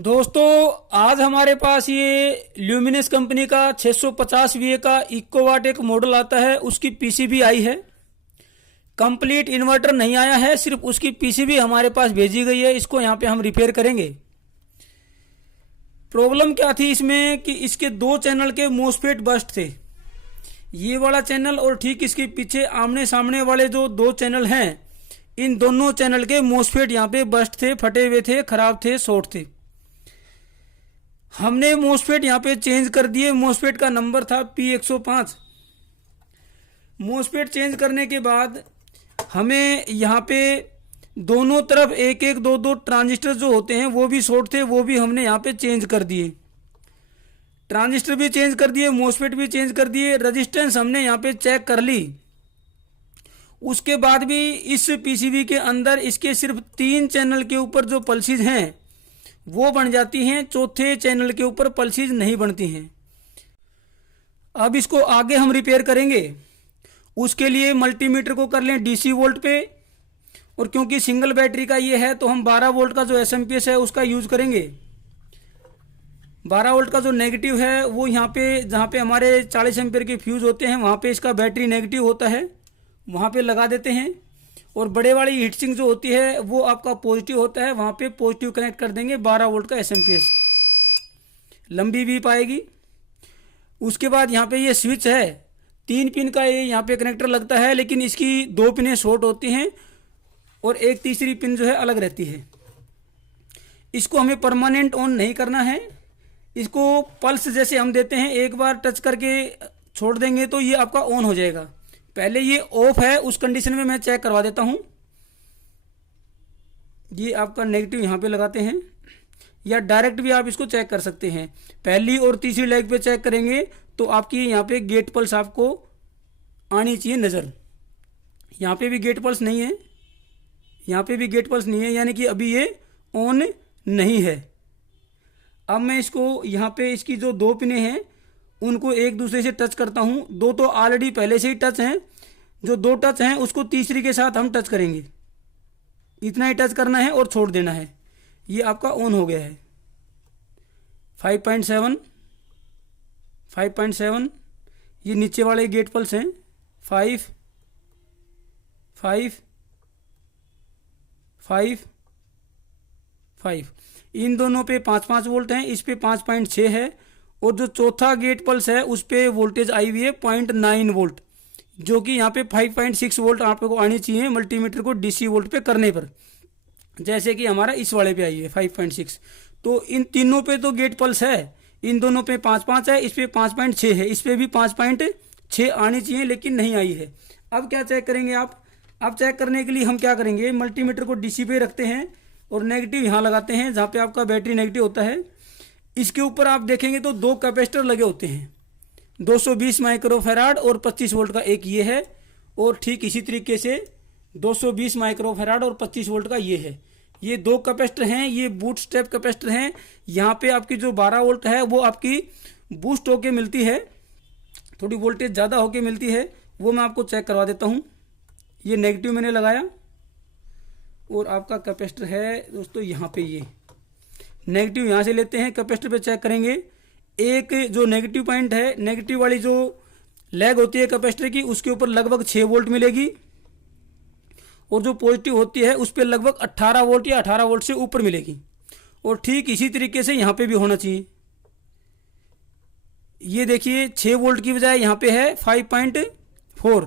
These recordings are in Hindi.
दोस्तों आज हमारे पास ये ल्यूमिनस कंपनी का 650 VA का इकोवाट एक मॉडल आता है। उसकी पीसीबी आई है। कंप्लीट इन्वर्टर नहीं आया है, सिर्फ उसकी पीसीबी हमारे पास भेजी गई है। इसको यहाँ पे हम रिपेयर करेंगे। प्रॉब्लम क्या थी इसमें कि इसके दो चैनल के मोस्फेट बस्ट थे। ये वाला चैनल और ठीक इसके पीछे आमने सामने वाले जो दो चैनल हैं, इन दोनों चैनल के मोस्फेट यहाँ पे बस्ट थे, फटे हुए थे, खराब थे, शॉर्ट थे। हमने मोस्फेट यहाँ पे चेंज कर दिए। मोस्फेट का नंबर था P105। मोस्फेट चेंज करने के बाद हमें यहाँ पे दोनों तरफ एक एक दो दो ट्रांजिस्टर जो होते हैं वो भी शॉर्ट थे, वो भी हमने यहाँ पे चेंज कर दिए। ट्रांजिस्टर भी चेंज कर दिए, मोस्फेट भी चेंज कर दिए। रेजिस्टेंस हमने यहाँ पे चेक कर ली। उसके बाद भी इस पीसीबी के अंदर इसके सिर्फ 3 चैनल के ऊपर जो पल्सेस हैं वो बन जाती हैं, चौथे चैनल के ऊपर पल्सेस नहीं बनती हैं। अब इसको आगे हम रिपेयर करेंगे। उसके लिए मल्टीमीटर को कर लें डीसी वोल्ट पे, और क्योंकि सिंगल बैटरी का ये है तो हम 12 वोल्ट का जो एसएमपीएस है उसका यूज करेंगे। 12 वोल्ट का जो नेगेटिव है वो यहाँ पे जहाँ पे हमारे 40 एम्पियर के फ्यूज होते हैं वहाँ पे इसका बैटरी नेगेटिव होता है, वहाँ पे लगा देते हैं। और बड़े वाली हीट सिंक जो होती है वो आपका पॉजिटिव होता है, वहाँ पे पॉजिटिव कनेक्ट कर देंगे 12 वोल्ट का एसएमपीएस। लंबी भी पाएगी। उसके बाद यहाँ पे ये स्विच है, 3 पिन का ये यहाँ पे कनेक्टर लगता है, लेकिन इसकी 2 पिनें शॉर्ट होती हैं और एक तीसरी पिन जो है अलग रहती है। इसको हमें परमानेंट ऑन नहीं करना है। इसको पल्स जैसे हम देते हैं, एक बार टच करके छोड़ देंगे तो ये आपका ऑन हो जाएगा। पहले ये ऑफ है, उस कंडीशन में मैं चेक करवा देता हूं। ये आपका नेगेटिव यहां पे लगाते हैं, या डायरेक्ट भी आप इसको चेक कर सकते हैं। पहली और तीसरी लेग पे चेक करेंगे तो आपकी यहाँ पे गेट पल्स आपको आनी चाहिए नज़र। यहाँ पे भी गेट पल्स नहीं है, यहाँ पे भी गेट पल्स नहीं है, यानी कि अभी ये ऑन नहीं है। अब मैं इसको यहाँ पे इसकी जो 2 पिनें हैं उनको एक दूसरे से टच करता हूँ। 2 तो ऑलरेडी पहले से ही टच हैं, जो 2 टच हैं उसको तीसरी के साथ हम टच करेंगे। इतना ही टच करना है और छोड़ देना है। ये आपका ऑन हो गया है। 5.7 5.7 ये नीचे वाले गेट पल्स हैं। 5 5 5 5 इन दोनों पे 5-5 वोल्ट हैं, इस पे 5.6 है। और जो चौथा गेट पल्स है उस पे वोल्टेज आई हुई है 0.9 वोल्ट, जो कि यहाँ पे 5.6 वोल्ट आपको आनी चाहिए मल्टीमीटर को डीसी वोल्ट पे करने पर, जैसे कि हमारा इस वाले पे आई है 5.6। तो इन तीनों पे तो गेट पल्स है, इन दोनों पे 5-5 है, इस पे 5.6 है, इस पे भी 5.6 आनी चाहिए लेकिन नहीं आई है। अब क्या चेक करेंगे आप? अब चेक करने के लिए हम क्या करेंगे, मल्टीमीटर को डीसी पे रखते हैं और नेगेटिव यहाँ लगाते हैं जहाँ पे आपका बैटरी नेगेटिव होता है। इसके ऊपर आप देखेंगे तो 2 कैपेसिटर लगे होते हैं, 220 माइक्रोफैराड और 25 वोल्ट का एक ये है, और ठीक इसी तरीके से 220 माइक्रोफैराड और 25 वोल्ट का ये है। ये 2 कैपेसिटर हैं, ये बूट स्टेप कैपेसिटर हैं। यहाँ पे आपकी जो 12 वोल्ट है वो आपकी बूस्ट होके मिलती है, थोड़ी वोल्टेज ज़्यादा होके मिलती है, वो मैं आपको चेक करवा देता हूँ। ये नेगेटिव मैंने लगाया और आपका कैपेसिटर है दोस्तों यहाँ पे, ये नेगेटिव यहाँ से लेते हैं, कैपेसिटर पे चेक करेंगे। एक जो नेगेटिव पॉइंट है, नेगेटिव वाली जो लेग होती है कैपेसिटर की, उसके ऊपर लगभग 6 वोल्ट मिलेगी, और जो पॉजिटिव होती है उस पर लगभग 18 वोल्ट या 18 वोल्ट से ऊपर मिलेगी। और ठीक इसी तरीके से यहाँ पे भी होना चाहिए। ये देखिए 6 वोल्ट की बजाय यहाँ पे है 5.4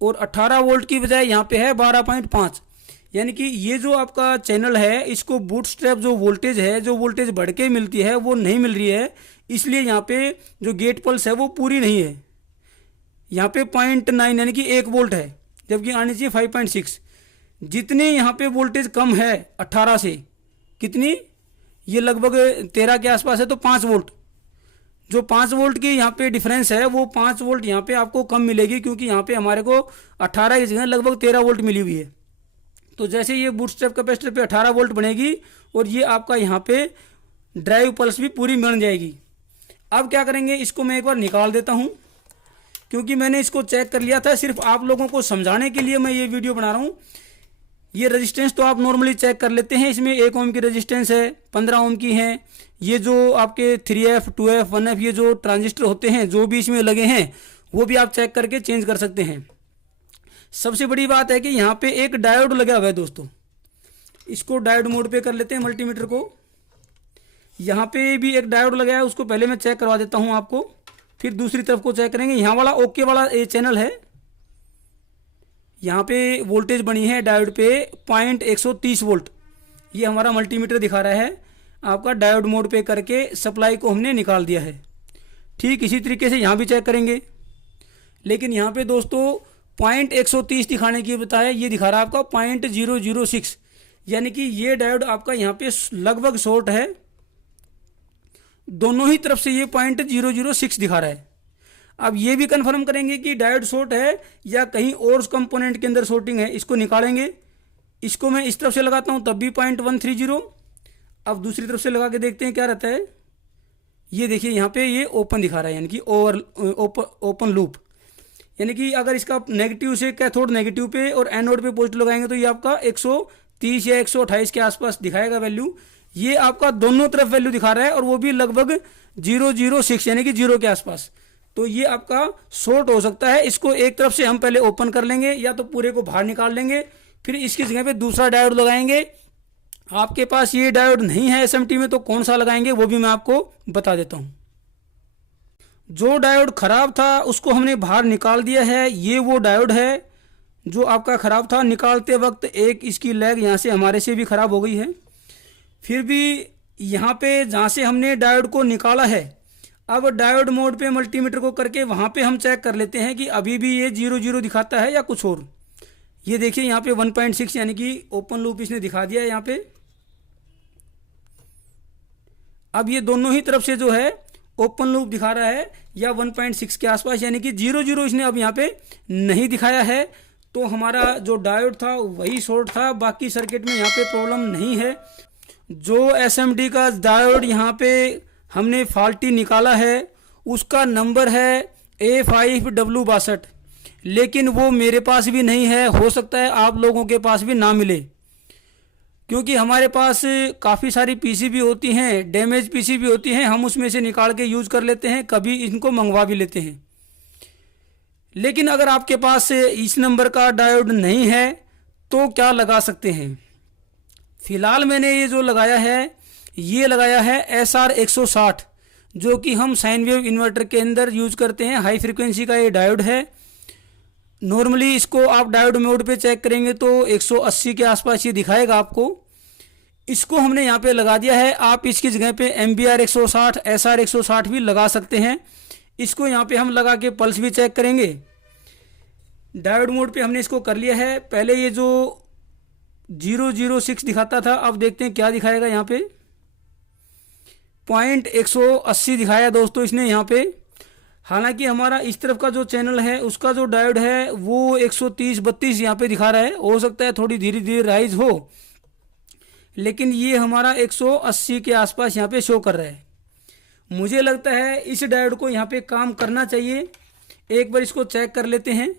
और 18 वोल्ट की बजाय यहाँ पे है 12.5। यानी कि ये जो आपका चैनल है इसको बूटस्ट्रैप जो वोल्टेज है, जो वोल्टेज बढ़ के मिलती है वो नहीं मिल रही है, इसलिए यहाँ पे जो गेट पल्स है वो पूरी नहीं है। यहाँ पे 0.9 यानी कि 1 वोल्ट है, जबकि आनी चाहिए 5.6। जितने यहाँ पे वोल्टेज कम है 18 से, कितनी, ये लगभग 13 के आसपास है, तो 5 वोल्ट। जो 5 वोल्ट की यहाँ पे डिफरेंस है वो 5 वोल्ट यहाँ पे आपको कम मिलेगी, क्योंकि यहाँ पे हमारे को 18 की जगह लगभग 13 वोल्ट मिली हुई है। तो जैसे ये बूटस्ट्रैप कैपेसिटर पे 18 वोल्ट बनेगी और ये आपका यहाँ पे ड्राइव पल्स भी पूरी बन जाएगी। अब क्या करेंगे, इसको मैं एक बार निकाल देता हूँ, क्योंकि मैंने इसको चेक कर लिया था। सिर्फ आप लोगों को समझाने के लिए मैं ये वीडियो बना रहा हूँ। ये रेजिस्टेंस तो आप नॉर्मली चेक कर लेते हैं, इसमें 1 ओम की रेजिस्टेंस है, 15 ओम की हैं। ये जो आपके 3F 2F 1F ये जो ट्रांजिस्टर होते हैं जो भी इसमें लगे हैं वो भी आप चेक करके चेंज कर सकते हैं। सबसे बड़ी बात है कि यहाँ पे एक डायोड लगा हुआ है दोस्तों, इसको डायोड मोड पे कर लेते हैं मल्टीमीटर को। यहाँ पे भी एक डायोड लगा है, उसको पहले मैं चेक करवा देता हूँ आपको, फिर दूसरी तरफ को चेक करेंगे। यहाँ वाला ओके वाला ये चैनल है, यहाँ पे वोल्टेज बनी है डायोड पे 130 वोल्ट, ये हमारा मल्टीमीटर दिखा रहा है। आपका डायोड मोड पे करके सप्लाई को हमने निकाल दिया है। ठीक इसी तरीके से यहाँ भी चेक करेंगे, लेकिन यहाँ पे दोस्तों 130 दिखाने की बताया, ये दिखा रहा है आपका 0.006, यानी कि ये डायोड आपका यहाँ पे लगभग शॉर्ट है। दोनों ही तरफ से ये 0.006 दिखा रहा है। अब ये भी कंफर्म करेंगे कि डायोड शॉर्ट है या कहीं और कंपोनेंट के अंदर शॉर्टिंग है, इसको निकालेंगे। इसको मैं इस तरफ से लगाता हूँ तब भी 0.130। अब दूसरी तरफ से लगा के देखते हैं क्या रहता है। ये देखिए यहाँ पे ये ओपन दिखा रहा है, यानी कि ओपन लूप, यानी कि अगर इसका नेगेटिव से कैथोड नेगेटिव पे और एनोड पे पॉजिटिव लगाएंगे तो ये आपका 130 या 128 के आसपास दिखाएगा वैल्यू। ये आपका दोनों तरफ वैल्यू दिखा रहा है और वो भी लगभग 006 यानी कि 0 के आसपास। तो ये आपका शॉर्ट हो सकता है। इसको एक तरफ से हम पहले ओपन कर लेंगे या तो पूरे को बाहर निकाल लेंगे, फिर इसकी जगह पे दूसरा डायोड लगाएंगे। आपके पास ये डायोड नहीं है एसएमटी में तो कौन सा लगाएंगे वो भी मैं आपको बता देता हूँ। जो डायोड खराब था उसको हमने बाहर निकाल दिया है। ये वो डायोड है जो आपका खराब था। निकालते वक्त एक इसकी लैग यहाँ से हमारे से भी खराब हो गई है। फिर भी यहाँ पे जहाँ से हमने डायोड को निकाला है, अब डायोड मोड पे मल्टीमीटर को करके वहाँ पे हम चेक कर लेते हैं कि अभी भी ये 00 दिखाता है या कुछ और। ये देखिए यहाँ पे 1.6 यानी कि ओपन लूप इसने दिखा दिया है यहाँ पे। अब ये दोनों ही तरफ से जो है ओपन लूप दिखा रहा है या 1.6 के आसपास, यानी कि 00 इसने अब यहाँ पे नहीं दिखाया है। तो हमारा जो डायोड था वही शॉर्ट था, बाकी सर्किट में यहाँ पे प्रॉब्लम नहीं है। जो एसएमडी का डायोड यहाँ पे हमने फॉल्टी निकाला है उसका नंबर है A5W62, लेकिन वो मेरे पास भी नहीं है। हो सकता है आप लोगों के पास भी ना मिले, क्योंकि हमारे पास काफ़ी सारी पीसीबी होती हैं, डैमेज पीसीबी होती हैं, हम उसमें से निकाल के यूज़ कर लेते हैं, कभी इनको मंगवा भी लेते हैं। लेकिन अगर आपके पास इस नंबर का डायोड नहीं है तो क्या लगा सकते हैं। फिलहाल मैंने ये जो लगाया है ये लगाया है SR160, जो कि हम साइन वेव इन्वर्टर के अंदर यूज करते हैं। हाई फ्रीक्वेंसी का ये डायोड है। नॉर्मली इसको आप डायोड मोड पे चेक करेंगे तो 180 के आसपास ये दिखाएगा आपको। इसको हमने यहाँ पे लगा दिया है। आप इसकी जगह पे MBR 160 SR 160 भी लगा सकते हैं। इसको यहाँ पे हम लगा के पल्स भी चेक करेंगे। डायोड मोड पे हमने इसको कर लिया है। पहले ये जो 006 दिखाता था, अब देखते हैं क्या दिखाएगा। यहाँ पे 180 दिखाया दोस्तों इसने यहाँ पे। हालांकि हमारा इस तरफ का जो चैनल है उसका जो डायोड है वो 130-32 यहाँ पे दिखा रहा है। हो सकता है थोड़ी धीरे धीरे राइज हो, लेकिन ये हमारा 180 के आसपास यहाँ पे शो कर रहा है। मुझे लगता है इस डायोड को यहाँ पे काम करना चाहिए। एक बार इसको चेक कर लेते हैं।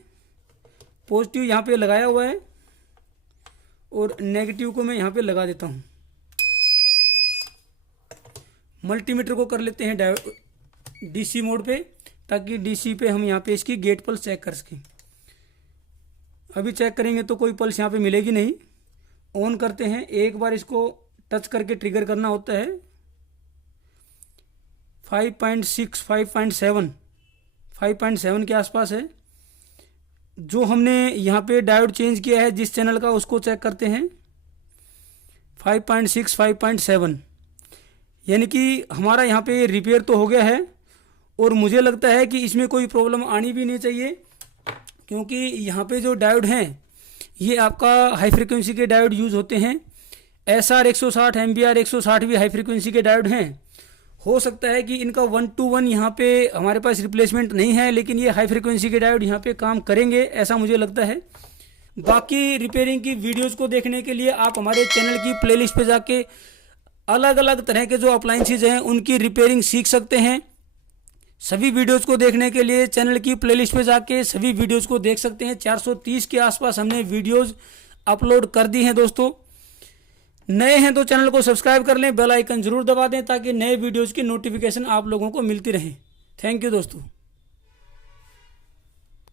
पॉजिटिव यहाँ पे लगाया हुआ है और नेगेटिव को मैं यहाँ पे लगा देता हूँ। मल्टीमीटर को कर लेते हैं डायोड डीसी मोड पे, ताकि डीसी पे हम यहाँ पे इसकी गेट पल्स चेक कर सकें। अभी चेक करेंगे तो कोई पल्स यहाँ पे मिलेगी नहीं। ऑन करते हैं, एक बार इसको टच करके ट्रिगर करना होता है। 5.6 5.7 के आसपास है। जो हमने यहाँ पे डायोड चेंज किया है जिस चैनल का, उसको चेक करते हैं। 5.6 5.7 यानी कि हमारा यहाँ पे रिपेयर तो हो गया है। और मुझे लगता है कि इसमें कोई प्रॉब्लम आनी भी नहीं चाहिए, क्योंकि यहाँ पे जो डायोड हैं ये आपका हाई फ्रीक्वेंसी के डायोड यूज़ होते हैं। SR 160 MBR 160 भी हाई फ्रीक्वेंसी के डायोड हैं। हो सकता है कि इनका 1-to-1 यहाँ पे हमारे पास रिप्लेसमेंट नहीं है, लेकिन ये हाई फ्रीक्वेंसी के डायोड यहाँ पे काम करेंगे, ऐसा मुझे लगता है। बाकी रिपेयरिंग की वीडियोस को देखने के लिए आप हमारे चैनल की प्लेलिस्ट पे जाके अलग अलग तरह के जो अप्लायंसेज हैं उनकी रिपेयरिंग सीख सकते हैं। सभी वीडियोस को देखने के लिए चैनल की प्लेलिस्ट पे जाके सभी वीडियोस को देख सकते हैं। 430 के आसपास हमने वीडियोस अपलोड कर दी हैं दोस्तों। नए हैं तो चैनल को सब्सक्राइब कर लें, बेल आइकन जरूर दबा दें ताकि नए वीडियोज़ की नोटिफिकेशन आप लोगों को मिलती रहे। थैंक यू दोस्तों।